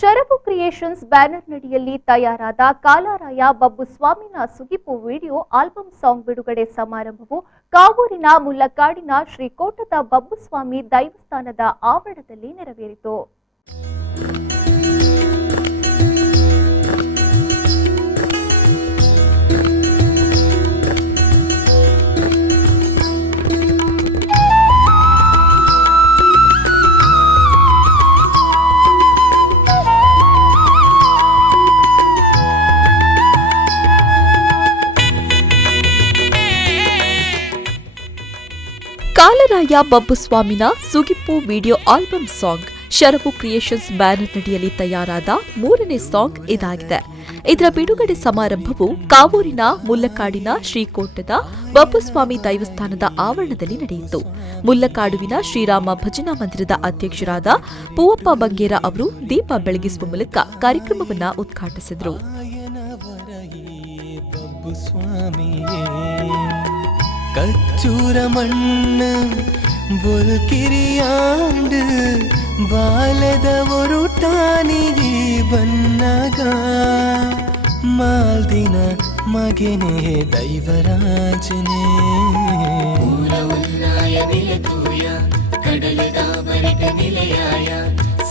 Sharavu creations ಬ್ಯಾನರ್ನಡಿಯಲ್ಲಿ ತಯಾರಾದ ಕಾಲರಾಯ ಬಬ್ಬುಸ್ವಾಮಿನ ಸುಗಿಪು video album song ಬಿಡುಗಡೆ ಸಮಾರಂಭವು ಕಾವೂರಿನ ಮುಲ್ಲಕಾಡಿನ ಶ್ರೀಕೋಟದ ಬಬ್ಬುಸ್ವಾಮಿ ದೈವಸ್ಥಾನದ ಆವರಣದಲ್ಲಿ ನೆರವೇರಿತು. ಕಾಲರಾಯ ಬಬ್ಬುಸ್ವಾಮಿನ ಸುಗಿಪು video album song Sharavu creations ಬ್ಯಾನರ್ನಡಿಯಲ್ಲಿ ತಯಾರಾದ 3ನೇ ಸಾಂಗ್ ಇದಾಗಿದೆ. ಇದರ ಬಿಡುಗಡೆ ಸಮಾರಂಭವು ಕಾವೂರಿನ ಮುಲ್ಲಕಾಡಿನ ಶ್ರೀಕೋಟದ ಬಬ್ಬುಸ್ವಾಮಿ ದೈವಸ್ಥಾನದ ಆವರಣದಲ್ಲಿ ನಡೆಯಿತು. ಮುಲ್ಲಕಾಡುವಿನ ಶ್ರೀರಾಮ ಭಜನಾ ಮಂದಿರದ ಅಧ್ಯಕ್ಷರಾದ ಪೂವಪ್ಪ ಬಂಗೇರ ಅವರು ದೀಪ ಬೆಳಗಿಸುವ ಮೂಲಕ ಕಾರ್ಯಕ್ರಮವನ್ನು ಉದ್ಘಾಟಿಸಿದರು. ಕಚ್ಚೂರ ಮಣ್ಣು ಬೊಲ್ಕಿರಿಯಾಂಡು ಬಾಲದ ಒರುಟಾನಿಗೆ ಬನ್ನಗ ಮಾಲ್ದಿನ ಮಗನೇ ದೈವರಾಜನೇ ಮೂಲವುಲ್ಲಾಯ ನಿಲತೂಯ ಕಡಲದ ಬರಿಟ ನಿಲಯಾಯ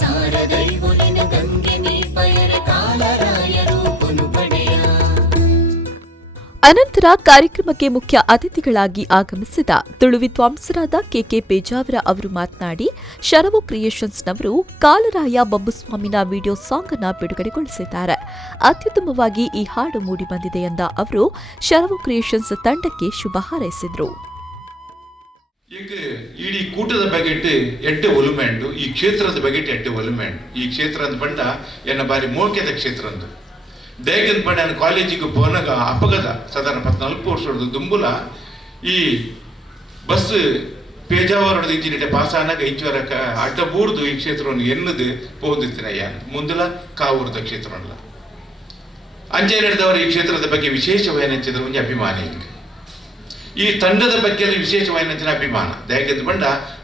ಸಾರ ದೈವಲಿನ ಗಂಗೆ ನೀ ಪಯರ ಕಾಲರಾಯ ರೂಪನು ಪಡೆಯ. ಅನಂತರ ಕಾರ್ಯಕ್ರಮಕ್ಕೆ ಮುಖ್ಯ ಅತಿಥಿಗಳಾಗಿ ಆಗಮಿಸಿದ ತುಳು ವಿದ್ವಾಂಸರಾದ ಕೆಕೆ ಪೇಜಾವರ ಅವರು ಮಾತನಾಡಿ, ಶರವು ಕ್ರಿಯೇಷನ್ಸ್ನವರು ಕಾಲರಾಯ ಬಬ್ಬುಸ್ವಾಮಿನ ವಿಡಿಯೋ ಸಾಂಗ್ ಅನ್ನು ಬಿಡುಗಡೆಗೊಳಿಸಿದ್ದಾರೆ. ಅತ್ಯುತ್ತಮವಾಗಿ ಈ ಹಾಡು ಮೂಡಿಬಂದಿದೆ ಎಂದ ಅವರು ಶರವು ಕ್ರಿಯೇಷನ್ಸ್ ತಂಡಕ್ಕೆ ಶುಭ ಹಾರೈಸಿದರು. ಇಡೀ ಕೂಟದ ಬಗೆಟ್ ಎಡ್ಡೆ ಒಲುಮೆಂಡು, ಈ ಕ್ಷೇತ್ರದ ಬಗೆಟ್ ಎಡ್ಡೆ ಒಲುಮೆಂಡು. ಈ ಕ್ಷೇತ್ರ ಅಂದ ಬಂಡ ಎನ್ನ ಬಾರಿ ಮೋಕ್ಯದ ಕ್ಷೇತ್ರ ಅಂದು ದೇಗನ್ ಪಂಡ ಕಾಲೇಜಿಗೆ ಪೋನಾಗ ಅಪಗದ ಸಾಧಾರಣ 14 ವರ್ಷದ ದುಂಬುಲ ಈ ಬಸ್ ಪೇಜಾವರದ ಇಂಜಿನಿಯರ್ ಪಾಸ್ ಆನಾಗ ಇಂಚವರಕ ಅಡ್ಡ ಬೂರ್ದು ಈ ಕ್ಷೇತ್ರವನ್ನು ಎನ್ನದು ಪೋದಿತ್ತಿನಯ್ಯ ಮುಂದಲ ಕಾವೂರದ ಕ್ಷೇತ್ರವಲ್ಲ ಅಂಜೇನದವರು ಈ ಕ್ಷೇತ್ರದ ಬಗ್ಗೆ ವಿಶೇಷವಾಯಿನಂಚಿದ್ರೆ ಒಂದು ಅಭಿಮಾನ ಈಗ ಈ ತಂಡದ ಬಗ್ಗೆ ವಿಶೇಷವಾಯಿನಂಚಿನ ಅಭಿಮಾನ ದೇಗದ ಬಂಡ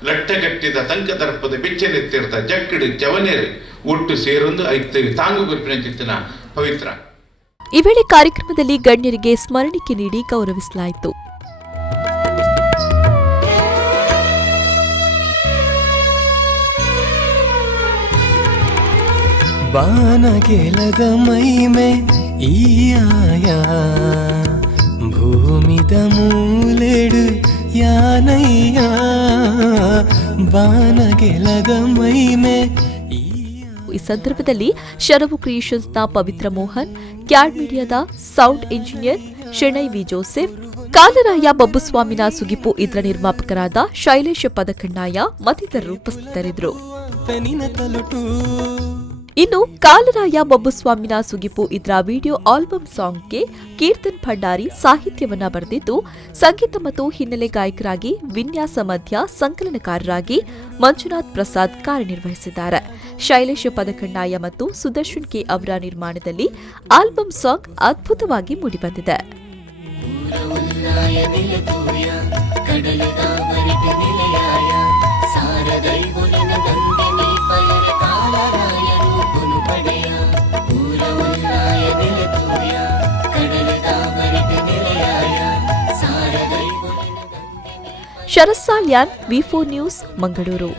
ಲಟ್ಟಗಟ್ಟಿದ ತಂಕ ದರ್ಪದ ಬೆಚ್ಚನೆತ್ತಿರ್ದ ಜಕ್ಕಡು ಜವನೇರು ಒಟ್ಟು ಸೇರೊಂದು ಐದು ತಾಂಗು ಗುರುಪಿನ ಪವಿತ್ರ. ಈ ವೇಳೆ ಕಾರ್ಯಕ್ರಮದಲ್ಲಿ ಗಣ್ಯರಿಗೆ ಸ್ಮರಣಿಕೆ ನೀಡಿ ಗೌರವಿಸಲಾಯಿತು. ಬಾನಗೆಲದ ಮೈಮೆ ಈಯಾಯ ಭೂಮಿದ ಮೂಲೆಡು ಯಾನಯ್ಯ ಬಾನಗೆಲದ ಮೈಮೆ. ಈ ಸಂದರ್ಭದಲ್ಲಿ ಶರವು ಕ್ರಿಯೇಷನ್ಸ್ನ ಪವಿತ್ರ ಮೋಹನ್, ಕ್ಯಾಡ್ ಮೀಡಿಯಾದ sound engineer Shenoy V Joseph, Kalaraya ಬಬ್ಬುಸ್ವಾಮಿನ ಸುಗಿಪು ಇದರ ನಿರ್ಮಾಪಕರಾದ ಶೈಲೇಶ ಪದಕಣ್ಣಾಯ ಮತ್ತಿತರರು ಉಪಸ್ಥಿತರಿದ್ದರು. ಇನ್ನು ಕಾಲರಾಯ ಬಬ್ಬುಸ್ವಾಮಿನ ಸುಗಿಪು ಇದರ ವಿಡಿಯೋ ಆಲ್ಬಮ್ ಸಾಂಗ್ಗೆ ಕೀರ್ತನ್ ಭಂಡಾರಿ ಸಾಹಿತ್ಯವನ್ನ ಬರೆದಿದ್ದು, ಸಂಗೀತ ಮತ್ತು ಹಿನ್ನೆಲೆ ಗಾಯಕರಾಗಿ ವಿನ್ಯಾಸ ಮಧ್ಯ ಸಂಕಲನಕಾರರಾಗಿ ಮಂಜುನಾಥ್ ಪ್ರಸಾದ್ ಕಾರ್ಯನಿರ್ವಹಿಸಿದ್ದಾರೆ. ಶೈಲೇಶ ಪದಕಣ್ಣಾಯ ಮತ್ತು ಸುದರ್ಶನ್ ಕೆ ಅವರ ನಿರ್ಮಾಣದಲ್ಲಿ ಆಲ್ಬಮ್ ಸಾಂಗ್ ಅದ್ಭುತವಾಗಿ ಮೂಡಿಬಂದಿದೆ. ಶರತ್ ಸಾಲ್ಯಾನ್, ವಿ4 ನ್ಯೂಸ್, ಮಂಗಳೂರು.